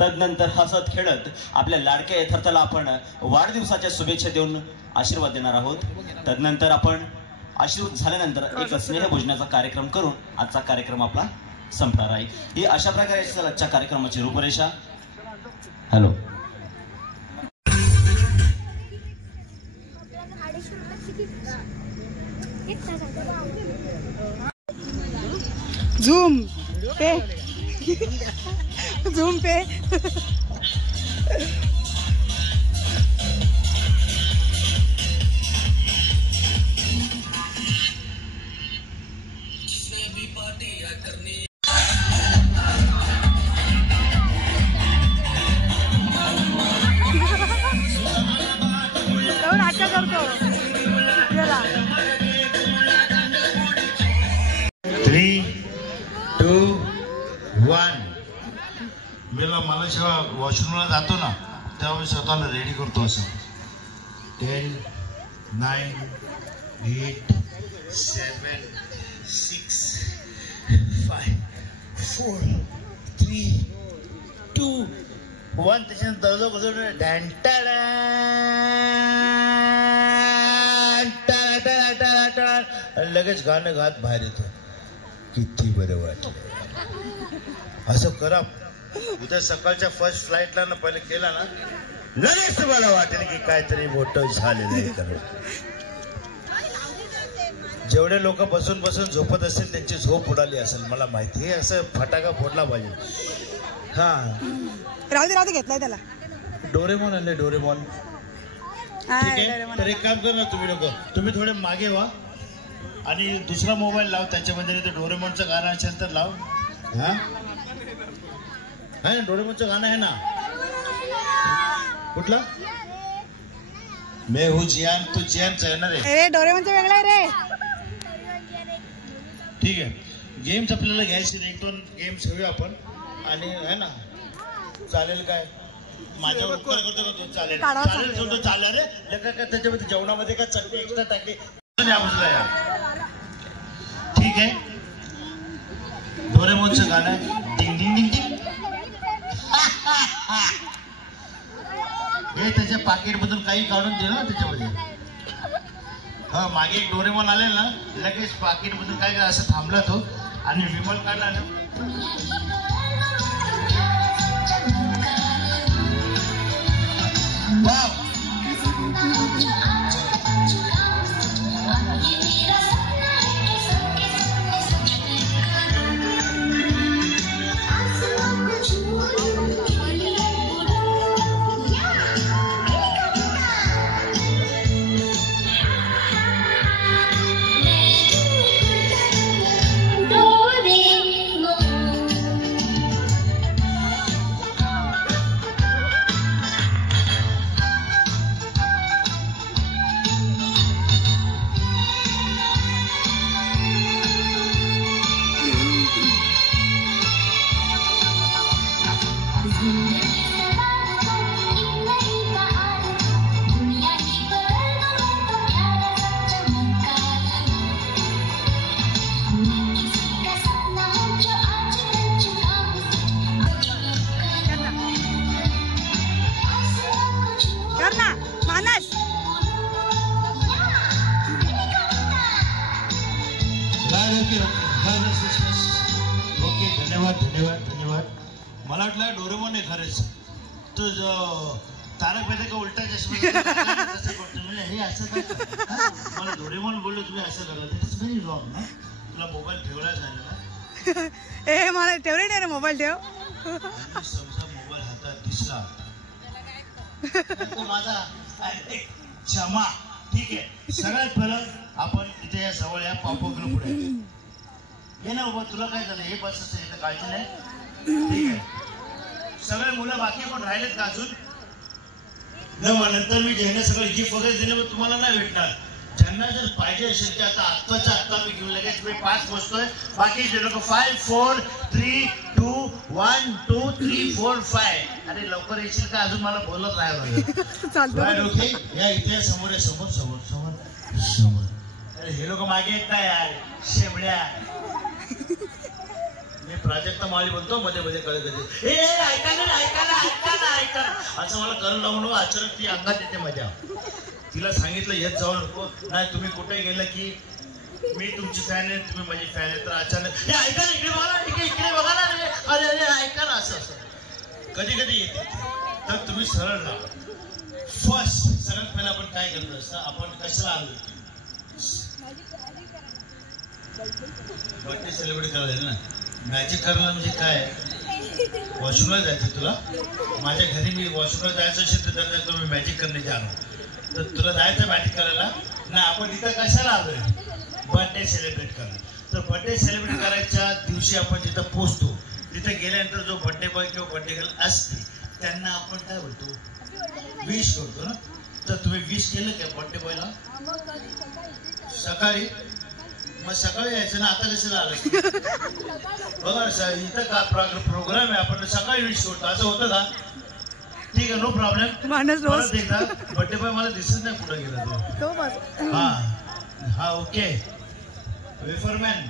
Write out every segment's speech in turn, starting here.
तदनंतर हसत खेळत आपल्या लाडक्या यथार्थाला आपण वाढदिवसाच्या शुभेच्छा देऊन आशीर्वाद देणार आहोत. तदनंतर आपण आशीर्वाद झाल्यानंतर एक स्नेहभोजनाचा कार्यक्रम करून आजचा कार्यक्रम आपला संपणार आहे. ही अशा प्रकारे असेल आजच्या कार्यक्रमाची रूपरेषा. हॅलो झूम पे झूम पे नाटक करतो. 3, 2, 1. मला जेव्हा वॉशरूमला जातो ना तेव्हा मी स्वतःला रेडी करतो असं. 10, 9, 8, 7, 6, 5, 4, 3, 2, 1. त्याच्यानंतर लगेच गाणं गात बाहेर येतो. किती बरं वाटलं असं करा. उद्या सकाळच्या फर्स्ट फ्लाईटला ना पहिले केला ना लगेच मला वाटेल की काहीतरी मोठं झालेलं आहे. जेवढे लोक बसून बसून झोपत असतील त्यांची झोप उडाली असेल मला माहिती आहे. असं फटाका फोडला पाहिजे. हा राहू दे घेतलाय त्याला. डोरेमॉन आले डोरेमॉन. ठीक आहे तर एक काम कर ना तुम्ही लोक तुम्ही थोडे मागे व्हा आणि दुसरा मोबाईल लाव त्याच्यामध्ये ते डोरेमॉनचं गाणं असेल तर लाव. हा आहे ना डोरेमॉनचं गाणं आहे ना कुठला. मैं हूँ जियान तू जियानचं आहे ना रे. डोरेमॉनचं वेगळं आहे रे. ठीक आहे गेम्स आपल्याला घ्यायचे 1-2 गेम्स घेऊया आपण आणि आहे ना चालेल काय माझ्यावर उपकार करतो का तू. चालेल चालेल चालेल रे. का त्याच्यामध्ये जेवणामध्ये का चटणी एक्स्ट्रा टाकली ठीक आहे. डोरेमॉनचं गाणं आहे डिंग डिंग डिंग डिंग. हे त्याच्या पाकिट मधून काही काढून दे ना त्याच्यामध्ये. हा मागे एक डोरेमॉन आलेला ना लगेच पाकिट मधून काय काय असं थांबला तो आणि विमल काढला ना. ओके धन्यवाद धन्यवाद धन्यवाद. मला वाटलं डोरेमॉन आहे खरंच. तो तारक मेहता का उलटा चष्मा म्हणजे हे असं काय मला डोरेमॉन बोललो तुम्ही असं करा. That is very wrong. ना तुला मोबाईल ठेवला झाला ना. ए मला ठेवले नाही रे मोबाईल ठेव. समजा मोबाईल हातात दिसला तो माझा क्षमा. ठीक आहे सगळ्यात पहिलं आपण इथे या जवळ या पापोगलो पुढे ये ना बाबा. तुला काय झालं हे बस असं काळजी नाही. ठीक आहे सगळे मुलं बाकी पण राहिलेत का अजून. नंतर मी घेणं सगळं गिफ्ट वगैरे दिलं तुम्हाला नाही भेटणार. ज्यांना जर पाहिजे असेल ते आता आत्ताच्या आत्ता मी घेऊन लगेच मी 5 मोजतोय, बाकीचे लोक 5 4 3 2 1 2 3 4 5. अरे लवकर येशील का? अजून मला बोलत राहायला. ओके या इथे समोर समोर समोर समोर समोर. अरे हे लोक मागे येत नाही यार शेमड्या. मी प्राजक्ता माळी बोलतो मध्ये मध्ये कळत कधी ए ऐका ना ऐका ना ऐका ना ऐका असं मला करून लावून अचानक ती अंगात येते माझ्या. तिला सांगितलं येत जाऊ नको. नाही तुम्ही कुठे गेलं की मी तुमची फॅन आहे तुम्ही माझी फॅन आहे. तर अचानक हे ऐका ना इकडे बघा ना इकडे बघा ना रे अरे अरे ऐका ना असं असं कधी कधी येते. तर तुम्ही सरळ राहा. फर्स्ट सगळ्यात पहिला आपण काय करतो असतं आपण कशाला आलो बर्थडे सेलिब्रेट करायला ना. मॅजिक करायला म्हणजे काय वॉशरूमला जायचं तुला. माझ्या घरी मी वॉशरूमला जायचं असेल तर तुम्ही मॅजिक करण्याचे आलो. तर तुला जायचं मॅजिक करायला ना. आपण इथं कशाला आलोय बर्थडे सेलिब्रेट करायला. तर बर्थडे सेलिब्रेट करायच्या दिवशी आपण जिथं पोचतो तिथे गेल्यानंतर जो बर्थडे बॉय किंवा बर्थडे गर्ल असते त्यांना आपण काय बोलतो विश करतो ना. तर तुम्ही विश केलं का बर्थडे बॉयला सकाळी? मग सकाळी यायचं ना. आता कशाला आलं बघा इथं का प्रोग्राम आहे आपण सकाळी विश करतो असं होतं का? ठीक आहे नो प्रॉब्लेम. एकदा बर्थडे बॉय मला दिसत नाही कुठं गेला तो. हा हा ओके वेफरमॅन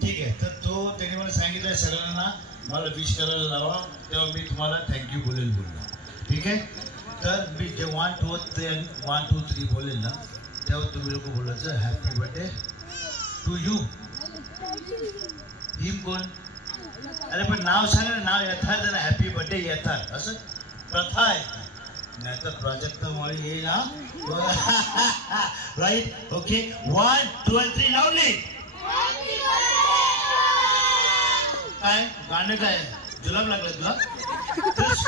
ठीक आहे. तर तो त्यांनी मला सांगितलं सगळ्यांना मला विश करायला लावा तेव्हा मी तुम्हाला थँक्यू बोलेल बोललो. ठीक आहे. तर मी जे 1 2 3 बोलेल ना तेव्हा तुम्ही लोक बोलायचं हॅपी बर्थडे टू यू. हिम कोण? अरे पण नाव सांगा ना. नाव यथार्थ ना. हॅपी बर्थडे यथार्थ असं प्रथा आहे. नाही तर प्राजक्ता माळी ये ना राईट. ओके 1 2 3 लावली. काय गाणं काय जुलाब लागलं तुला?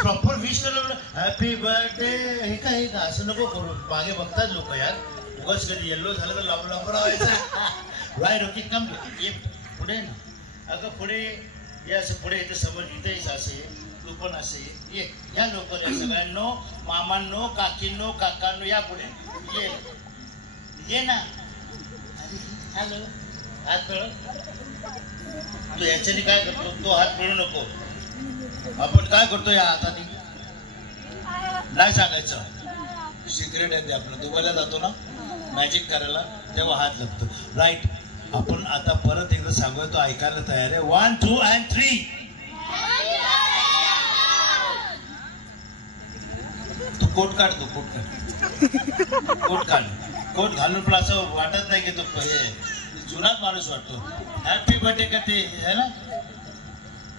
प्रॉपर विश केलं हॅपी बर्थडे हे काय का असं नको करू. मागे बघतात लोक यार उगाच कधी येल्लो झालं तर लांब लावायचं. राईट ओके कम ये पुढे ना. अगं पुढे ये असं पुढे येते समोर इथेच असे तू पण असे ये. या लवकर या सगळ्यांनो मामांनो काकींनो काकांनो या पुढे ये ये ना. हॅलो हात मिळव. तू याच्याने काय करतो? तो हात मिळू नको. आपण काय करतो या हाताने नाही सांगायचं. सिक्रेट आहे ते आपलं. दुबईला जातो ना मॅजिक करायला तेव्हा हात लागतो. राईट. आपण आता परत एकदा सांगूया तो ऐकायला तयार आहे. 1 2 and 3. तू कोट काढ. तू कोट काढ. कोट काढ. कोट घालून पण असं वाटत नाही की तो जुनाच माणूस वाटतो. हॅपी बर्थडे का ते आहे ना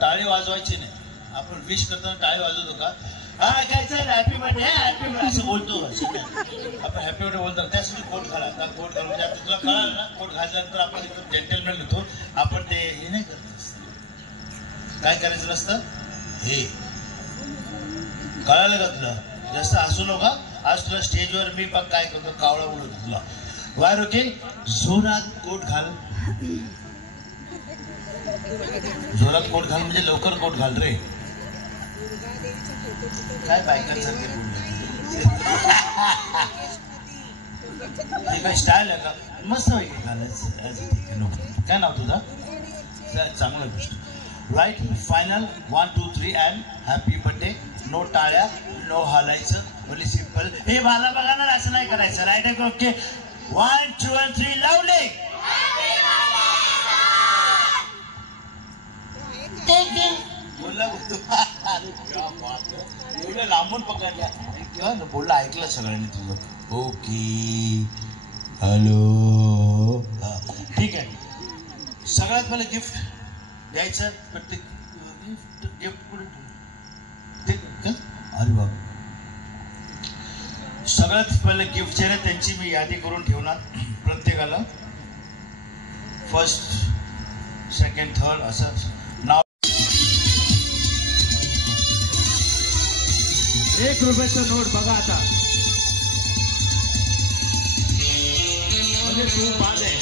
टाळी वाजवायची नाही. आपण विश करताना टाळी वाजवतो का? हा काय सर हॅपी बर्थडे हॅपी असं बोलतो. आपण हॅपी बर्थडे बोलतो त्यासाठी कोट घाला. कोट घालून म्हणजे आता तुला कळालं ना. कोट घातल्यानंतर आपण जेंटलमॅन होतो. आपण ते हे नाही करत. काय करायचं नसतं हे कळालं का तुला? जास्त हसू नका. आज तुला स्टेजवर मी बघ काय करतो कावळा उडवतो तुला. Wire okay. जोरात कोट घाल. जोरात कोट घाल म्हणजे लवकर कोट घाल रे. काय बायकांचं ते काय स्टाईल आहे का? मस्त पैकी घालायचं. काय नाव तुझं? चांगलं गोष्ट. Right final 1 2 3 and happy birthday. No टाळ्या नो हालायचं म्हणजे सिम्पल. हे मला बघा ना असं नाही करायचं. राईट ओके 1 2 and 3 लावले. बोलला एवढं लांबून पकडल्या किंवा बोलला ऐकलं सगळ्यांनी तुझं. ओके हॅलो ठीक आहे. सगळ्यात पहिलं गिफ्ट द्यायचं. प्रत्येक गिफ्ट अरे बाबा सगळ्यात पहिलं गिफ्ट जे आहे त्यांची मी यादी करून ठेवणार प्रत्येकाला. फर्स्ट सेकंड थर्ड असं नाव. 1 रुपयाचं नोट बघा आता. म्हणजे तू बाद आहे.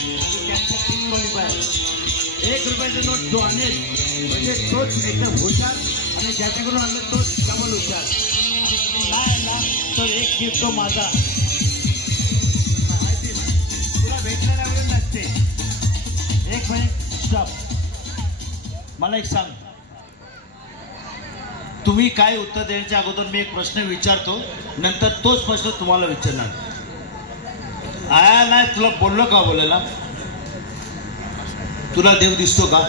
1 रुपयाचं नोट तो आणेल म्हणजे तोच एकदम हुशार आणि ज्याच्याकडून आणलं तोच डबल हुशार. नाही ना तर एक गिफ्ट तो माझा. स्टॉप. मला एक सांग, तुम्ही काय उत्तर देण्याच्या अगोदर मी एक प्रश्न विचारतो, नंतर तोच प्रश्न तुम्हाला विचारणार. आया नाही तुला बोललो का बोलायला? तुला देव दिसतो का?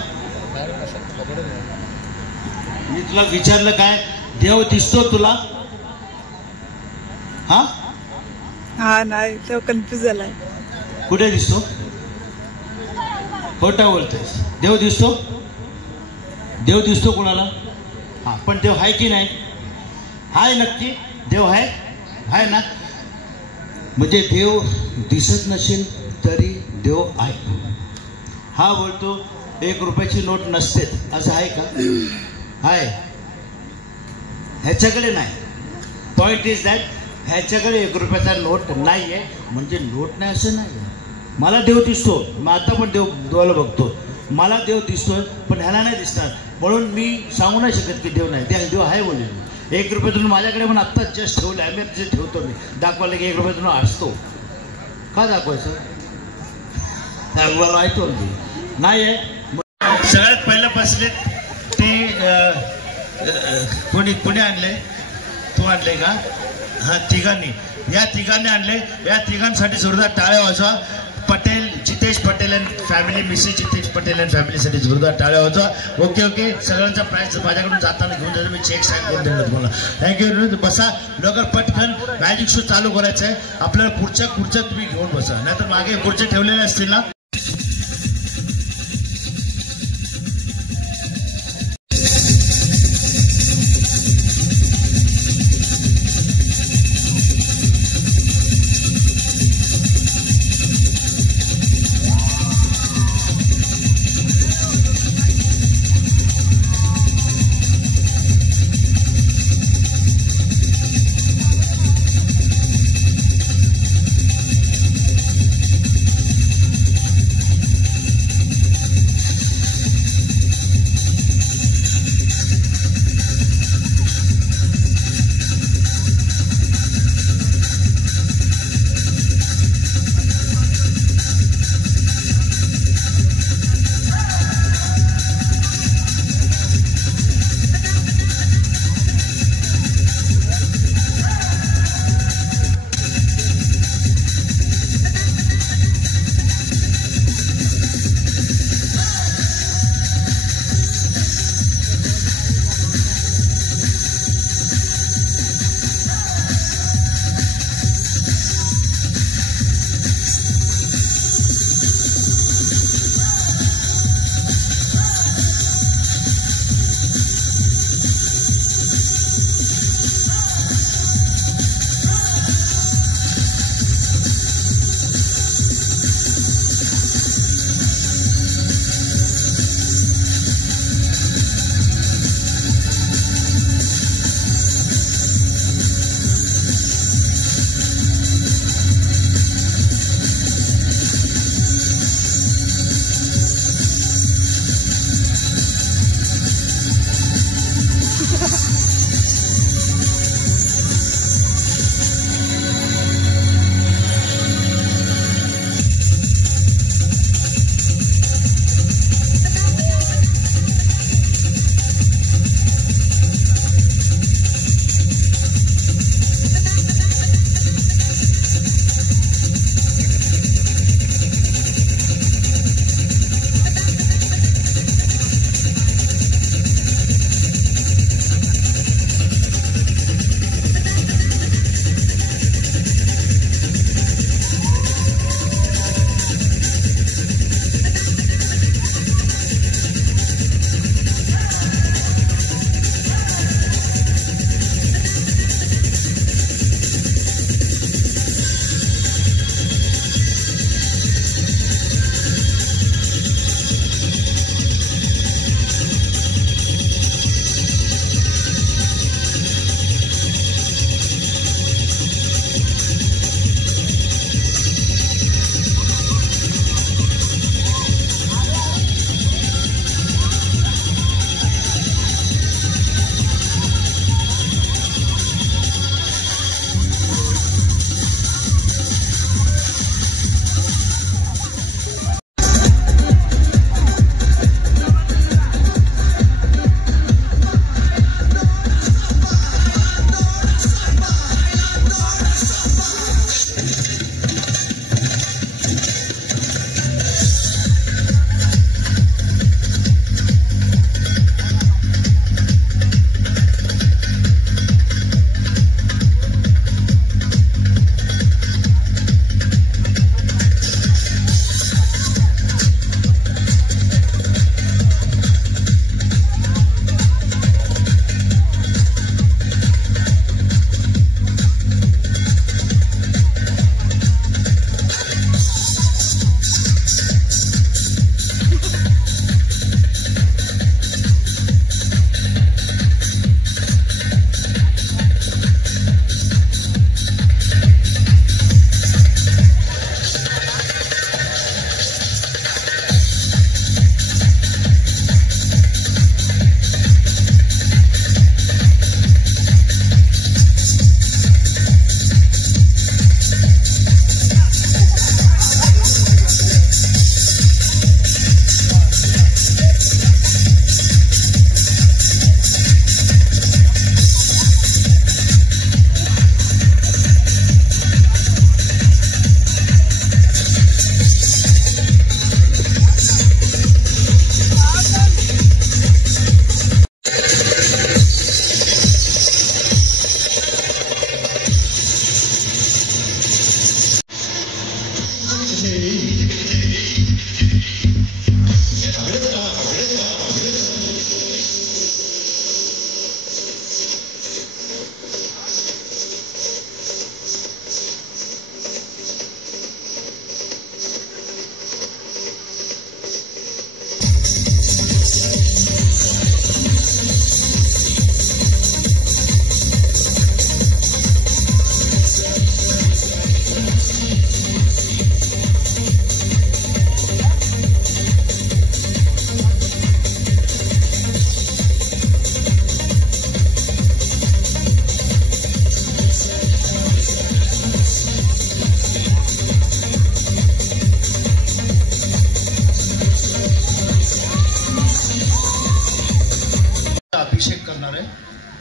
मी तुला विचारलं काय, देव दिसतो तुला? हा हा नाही, तो कन्फ्युज झालाय. कुठे दिसतो? खोटा बोलतोयस. देव दिसतो? देव दिसतो कोणाला? हा, पण देव आहे की नाही? हाय, नक्की देव आहे, आहे ना? म्हणजे देव दिसत नसेल तरी देव आहे. हा बोलतो 1 रुपयाची नोट नसते, असं आहे का? आहे. ह्याच्याकडे नाही. पॉइंट इज दॅट ह्याच्याकडे 1 रुपयाचा नोट नाही आहे, म्हणजे नोट नाही असं नाही. मला देव दिसतो, मग आता पण देवाला बघतो. मला देव दिसतोय, पण ह्याला नाही दिसणार, म्हणून मी सांगू नाही शकत की देव नाही. देव आहे बोलेल. 1 रुपये तुम्ही माझ्याकडे पण आत्ताच जस्ट ठेवलं, एमएफजे ठेवतो मी, दाखवायला की 1 रुपये तुम्ही असतो का? दाखवायचं मला ऐकतो नाही आहे. सगळ्यात पहिलं बसले ते कोणी आणले? तू आणले का? हा, तिघांनी. या तिघांनी आणले. या तिघांसाठी जोरदार टाळ्या वाजवा. Patel, Jitesh Patel and family, Mrs Jitesh Patel and फॅमिलीसाठी जोरदार टाळ्या वाजवा. ओके ओके, सगळ्यांचा प्राईज माझ्याकडून जाताना घेऊन जातो मी. चेक साईन करून देणार तुम्हाला. थँक्यू. बसा लवकर, पटकन मॅजिक शो चालू करायचा आहे आपल्याला. पुढच्या तुम्ही घेऊन बसा, नाहीतर मागे पुढचे ठेवलेले असतील ना.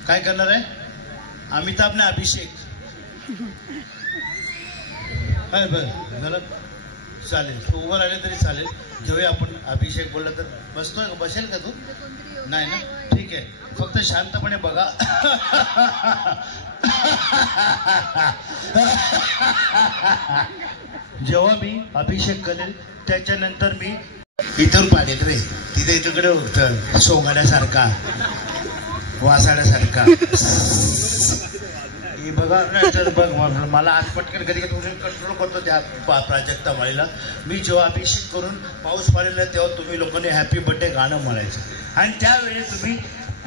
काय करणार आहे? अमिताभ ने अभिषेक. काय बरं झालं, चालेल. तू उभं राहिले तरी चालेल. घेऊया आपण. अभिषेक बोलला तर बसतोय, बसेल का तू? नाही ना, ठीक आहे. फक्त शांतपणे बघा. जेव्हा मी अभिषेक करेल त्याच्यानंतर मी इथून पाडेल रे. तिथे तिकडे होतं सोंगाड्यासारखा, वासाड्यासारखा. बघा तर बघ, मला आज पटकन कधी कधी कंट्रोल करतो त्या प्राजक्ता माळीला. मी जेव्हा अभिषेक करून पाऊस पडलेला तेव्हा तुम्ही लोकांनी हॅपी बर्थडे गाणं म्हणायचं आणि त्यावेळी तुम्ही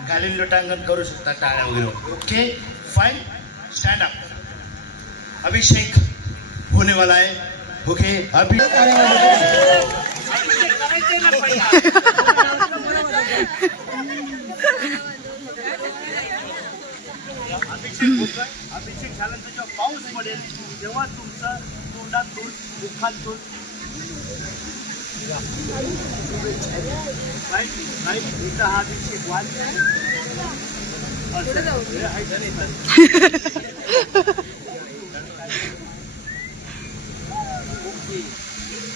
गालीन लोटांगण करू शकता, टाळ्या वगैरे. Okay fine, stand up. अभिषेक होने वाला है. ओके अभिषेक झाल्यानंतर जेव्हा पाऊस पडेल तेव्हा तुमचं तोंडातून मुखातून इथं हा अभिषेक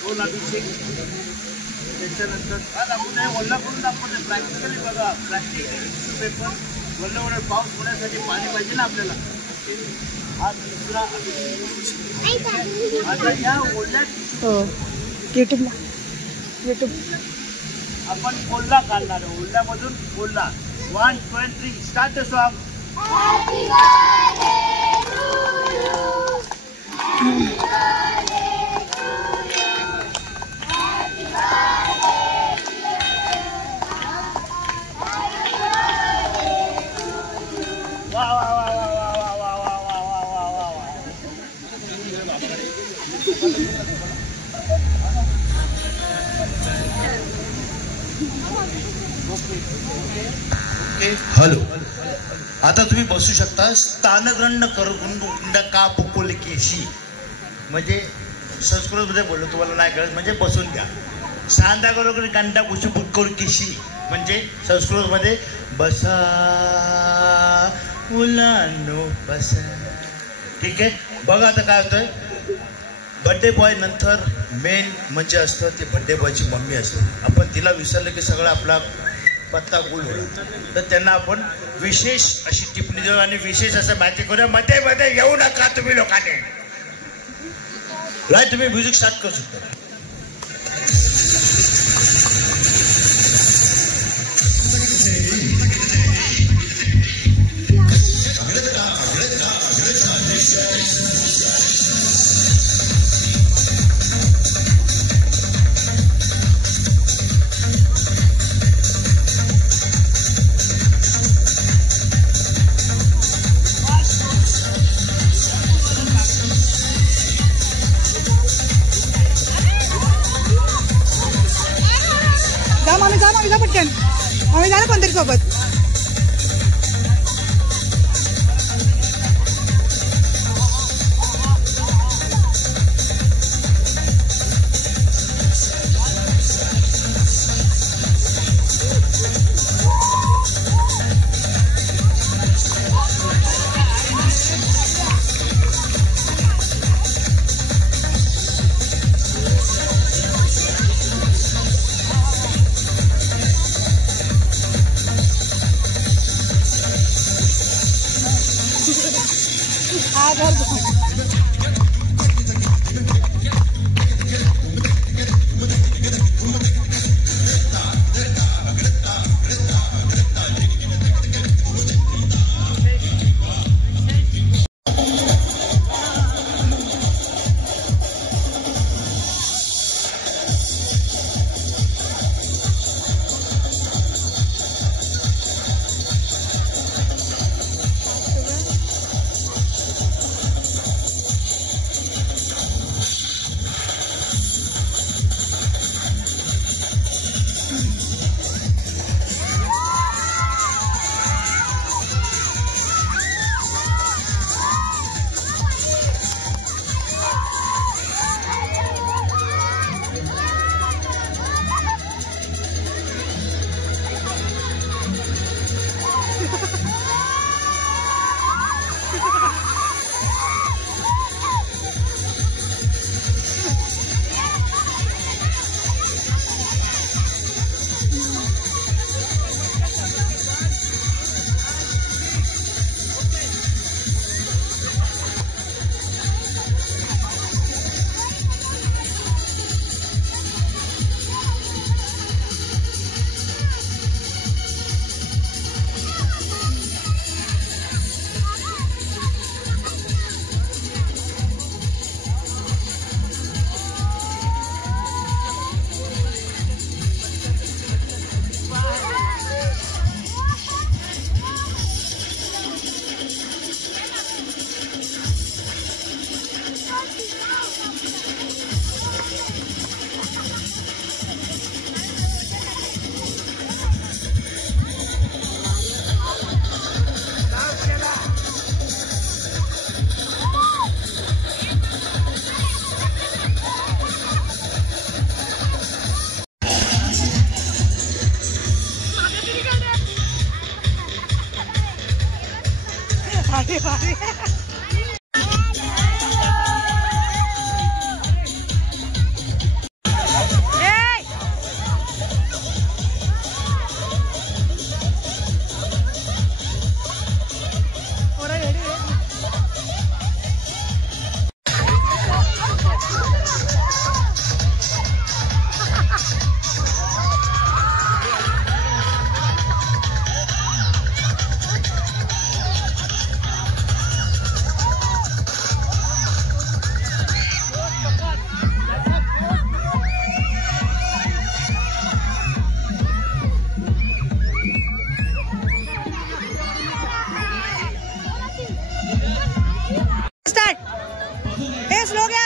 दोन अभिषेक. त्याच्यानंतर वल्ला करून दाखवते. प्रॅक्टिकली बघा, प्रॅक्टिकली पेपर वल्ल पाऊस होण्यासाठी पाणी पाहिजे ना आपल्याला. हा दुसरा आता या ओढ्यात युट्यूब आपण कोल्हा काढणार आहे. ओढ्यामधून कोल्हा. 1 2 3 स्टार्ट द सॉन्ग. हॅलो, आता तुम्ही बसू शकता. स्थानग्रहण करून का पुकोली केशी म्हणजे संस्कृतमध्ये बोललो, तुम्हाला नाही कळत म्हणजे बसून घ्या. सांदा करून कांदा कुशी पुटकोल केशी म्हणजे संस्कृतमध्ये बसा मुलांनो बसा. ठीक आहे. बघा आता काय होतंय. बर्थडे बॉय नंतर मेन म्हणजे असतं ते बर्थडे बॉयची मम्मी असते. आपण तिला विसरलं की सगळं आपला पत्ता गुल होईल. तर त्यांना आपण विशेष अशी टिप्पणी देऊ आणि विशेष असं माहिती करूया. मध्ये मध्ये येऊ नका तुम्ही लोकांनी. राईट, तुम्ही म्युझिक स्टार्ट करू शकता. मामी जा पटकन. मामी जा ना कोणतरी सोबत.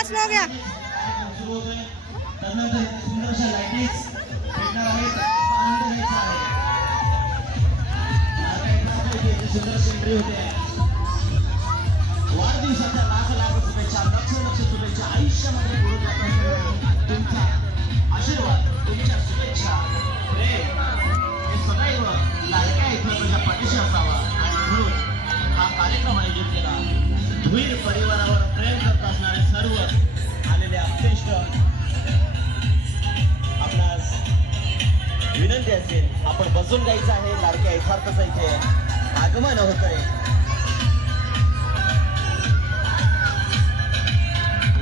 स्लो हो गया. सुरू होतोय. त्यानंतर सुंदरशा लाईटीज भेटणार आहेत. आनंद घ्यायचा आहे. सुंदर एंट्री होते. वाढदिवसाच्या लाख लाख शुभेच्छा, लक्ष लक्ष शुभेच्छा. आयुष्यामध्ये पुढे जाताना तुमचा आशीर्वाद, तुमच्या शुभेच्छा, प्रेम हे सदैव लाडक्या एकमेकांच्या पाठीशी असावा. आणि म्हणून हा कार्यक्रम आयोजित केला. भुईर परिवारावर प्रेम करत असणारे सर्व आलेले अत्यंत आपणास विनंती असेल, आपण बसून जायचं आहे. लाडक्या यथार्थाचं इथे आगमन होत आहे.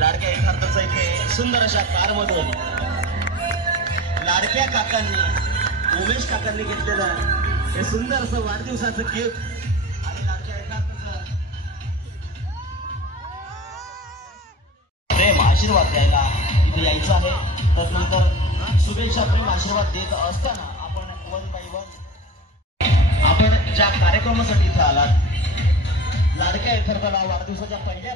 लाडक्या यथार्थाचं इथे सुंदर अशा कारमधून लाडक्या काकांनी, उमेश काकांनी घेतलेलं हे सुंदर असं वाढदिवसाचं गिफ्ट आणि लाडक्या यथार्थाचं प्रेम आशीर्वाद द्यायला इथे यायचं आहे. त्यानंतर शुभेच्छा, प्रेम आशीर्वाद देत असताना आपण 1 by 1 आपण ज्या कार्यक्रमासाठी इथे आलात, लाडक्या यथार्थाला वाढदिवसाच्या पहिल्या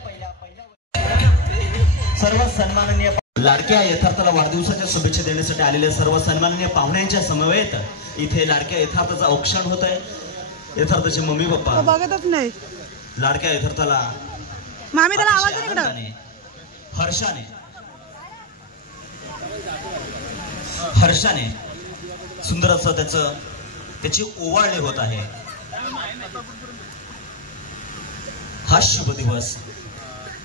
सर्व सन्माननीय लाडक्या यथार्थाला वाढदिवसाच्या शुभेच्छा देण्यासाठी आलेल्या सर्व सन्माननीय पाहुण्यांच्या समवेत इथे लाडक्या यथार्थाचं औक्षण होत आहे. यथार्थाचे मम्मी पप्पा बघतच नाही. लाडक्या यथार्थाला मामी त्याला आवाज दे इकडं. हर्षाने सुंदर असं त्याची ओवाळणी होत आहे. हा शुभ दिवस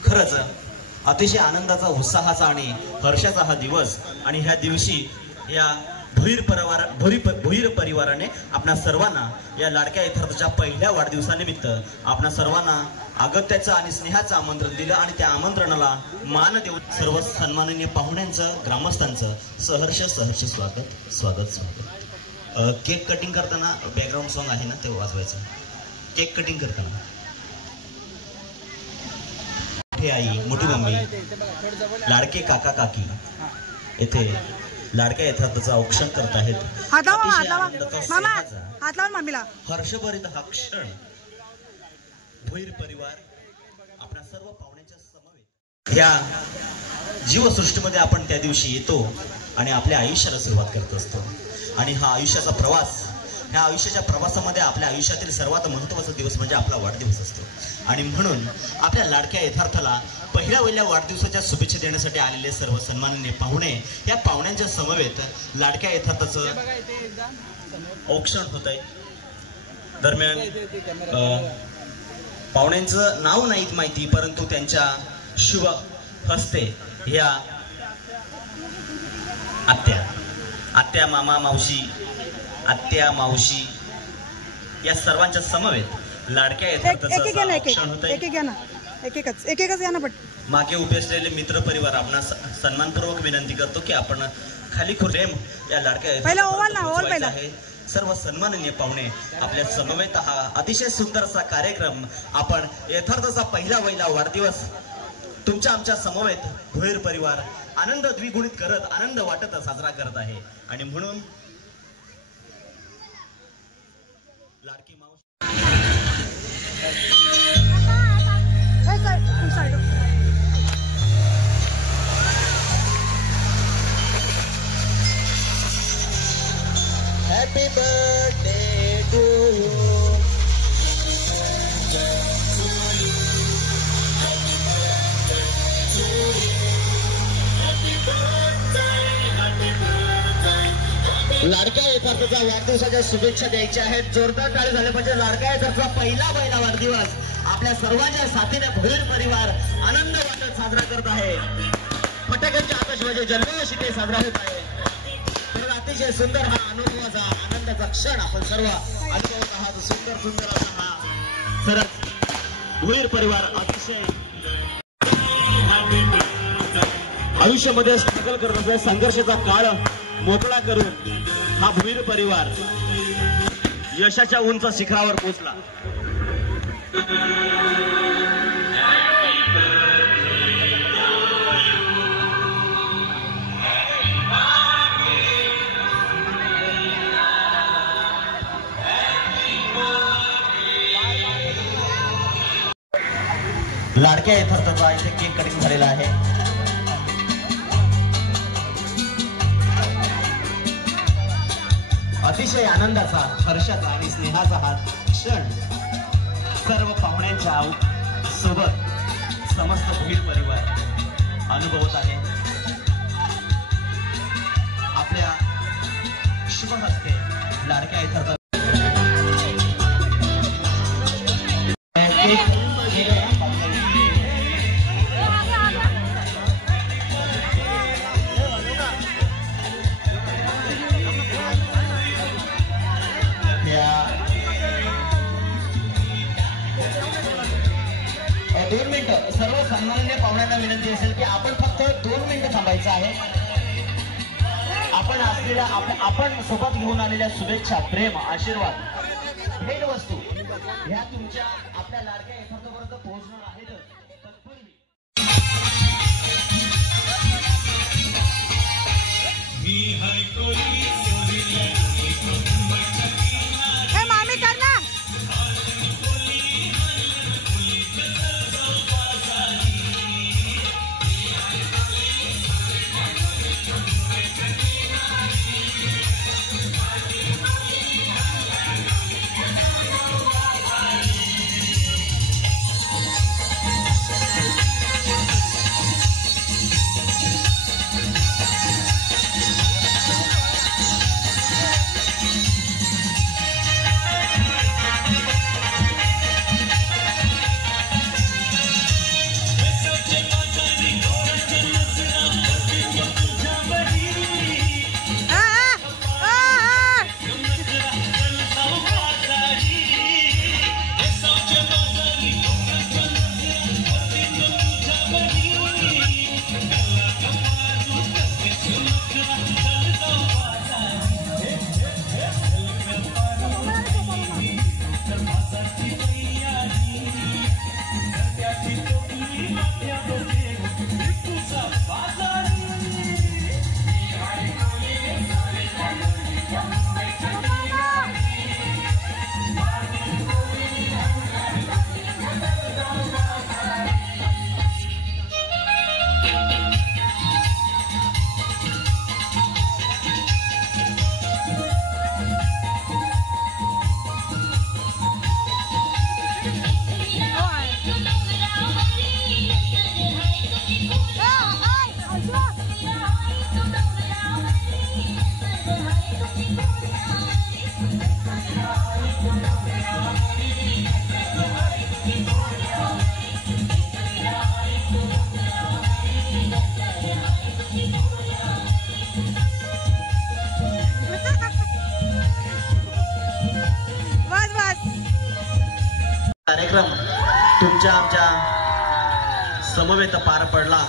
खरंच अतिशय आनंदाचा, उत्साहाचा आणि हर्षाचा हा दिवस. आणि ह्या दिवशी या भुईर परिवाराने आपणा सर्वांना या लाडक्या यथार्थाच्या पहिल्या वाढदिवसानिमित्त आपणा सर्वांना आगत्याचं आणि स्नेहाचं आमंत्रण दिलं. आणि त्या आमंत्रणाला मान देऊन सर्व सन्माननीय पाहुण्यांचं, ग्रामस्थांचं सहर्ष स्वागत. केक कटिंग करताना बॅकग्राऊंड सॉन्ग आहे ना, ते वाजवायचं. केक कटिंग करताना मोठी आई, मोठी मम्मी, लाडके काका काकी येथे लाडक्या यथार्थाचं औक्षण करत आहेत. हर्षभरित हा क्षण भुईर परिवार आपल्या सर्व पाहुण्यांच्या समवेत ह्या जीवसृष्टीमध्ये आपण त्या दिवशी येतो आणि आपल्या आयुष्याला सुरुवात करत असतो. आणि हा आयुष्याचा प्रवास, ह्या आयुष्याच्या प्रवासामध्ये आपल्या आयुष्यातील सर्वात महत्त्वाचा दिवस म्हणजे आपला वाढदिवस असतो. आणि म्हणून आपल्या लाडक्या यथार्थाला पहिल्या वाढदिवसाच्या शुभेच्छा देण्यासाठी आलेले सर्व सन्माननीय पाहुणे, या पाहुण्यांच्या समवेत लाडक्या यथार्थाचं औक्षण होत आहे. दरम्यान पाहुण्यांचं नाव नाहीत माहिती, परंतु त्यांच्या शुभ हस्ते ह्या आत्या, मामा, मावशी या सर्वांच्या समवेत लाडक्या यथार्थाचं औक्षण होत आहे. एकच या ना पट. मागे उभे असलेले मित्र परिवार आपणास सन्मानपूर्वक विनंती करतो की आपण खाली खुर्रेम या लाडक्या यथार्थाचा आहे. सर्व सन्माननीय पाहुणे आपल्या समवेत हा अतिशय सुंदर असा कार्यक्रम आपण यथार्थाचा पहिला वाढदिवस तुमच्या आमच्या समवेत भुईर परिवार आनंद द्विगुणित करत, आनंद वाटत साजरा करत आहे. आणि म्हणून लाडकी मावशी हॅपी बर्थडे टू यू. लाडक्या यथार्थाचा वाढदिवसाच्या शुभेच्छा द्यायच्या आहेत. जोरदार टाळी झाल्या पाहिजे. लाडक्या यथार्थाचा पहिला वाढदिवस आपल्या सर्वांच्या साथीने भुईर परिवार आनंद वाटत साजरा करत आहे. फटाक्यांच्या आतषबाजी जल्लोष इथे साजरा होत आहे. तर अतिशय सुंदर हा अनुभवाचा, आनंदाचा क्षण आपण सर्व अनुभवत आहात. सुंदर असा हा सरस भुईर परिवार अतिशय आयुष्यामध्ये स्ट्रगल करत असलेला संघर्षाचा काळ मोकळा करून हा भुईर परिवार यशाच्या उंच शिखरावर पोहोचला. लाडक्या यथार्थाचा इथे केक कटिंग झालेला आहे. अतिशय आनंदाचा, हर्षाचा आणि स्नेहाचा हा क्षण सर्व पाहुण्यांच्या सोबत समस्त भोईर परिवार अनुभवत आहे. आपल्या शुभ हस्ते लाडक्या इथं दोन मिनिटं सर्व सन्माननीय पाहुण्यांना विनंती असेल की आपण फक्त 2 मिनिटं थांबायचं आहे. आपण सोबत घेऊन आलेल्या शुभेच्छा, प्रेम, आशीर्वाद, भेटवस्तू ह्या तुमच्या आपल्या लाडक्या यथार्थापर्यंत पोहोचणार आहेत. मामी कर ना. कार्यक्रम तुमच्या आमच्या समवेत पार पडला.